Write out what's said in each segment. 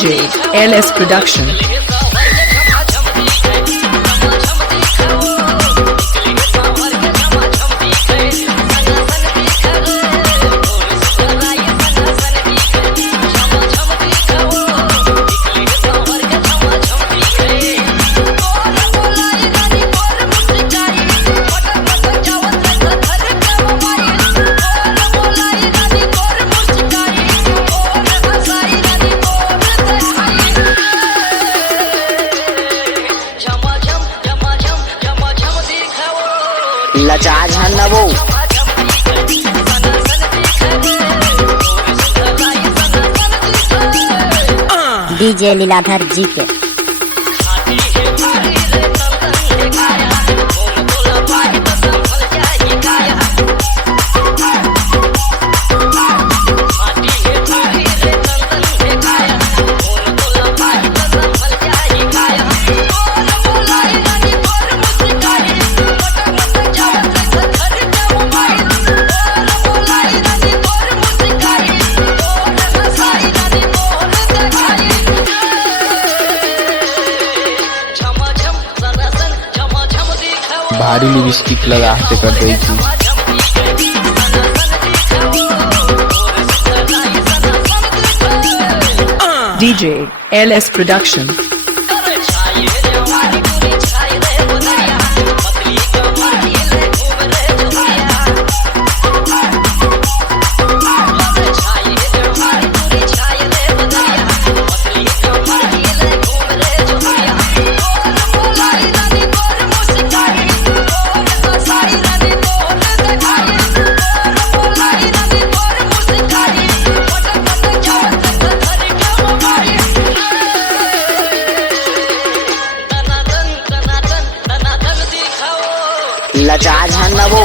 DJ LS Production. लचाज हन वो डीजे लीलाधर जी के भारी लिपस्टिक लगाते कर रही थी। DJ LS Production. लचाज हन वो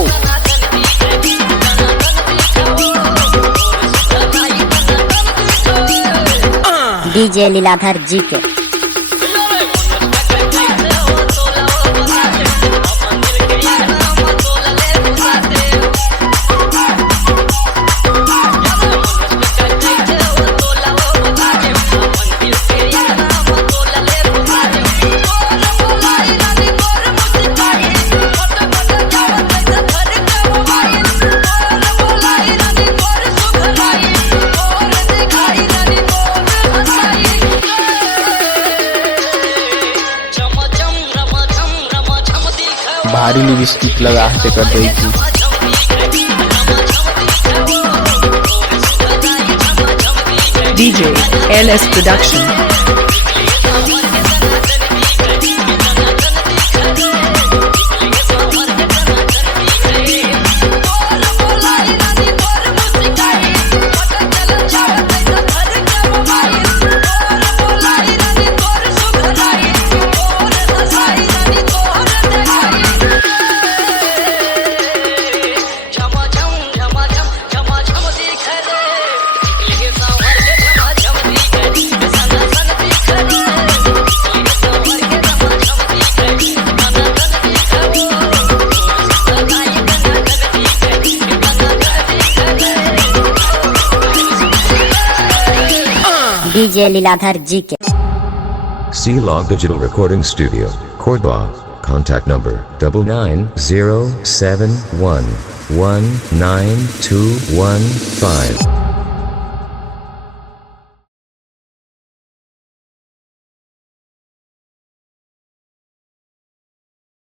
डीजे लीलाधर जी के भारी लिपस्टिक लगाते कर रही थी। DJ LS Production. DJ Leeladhar ji के C-Log Digital Recording Studio, Cordoba. Contact number 99071192115.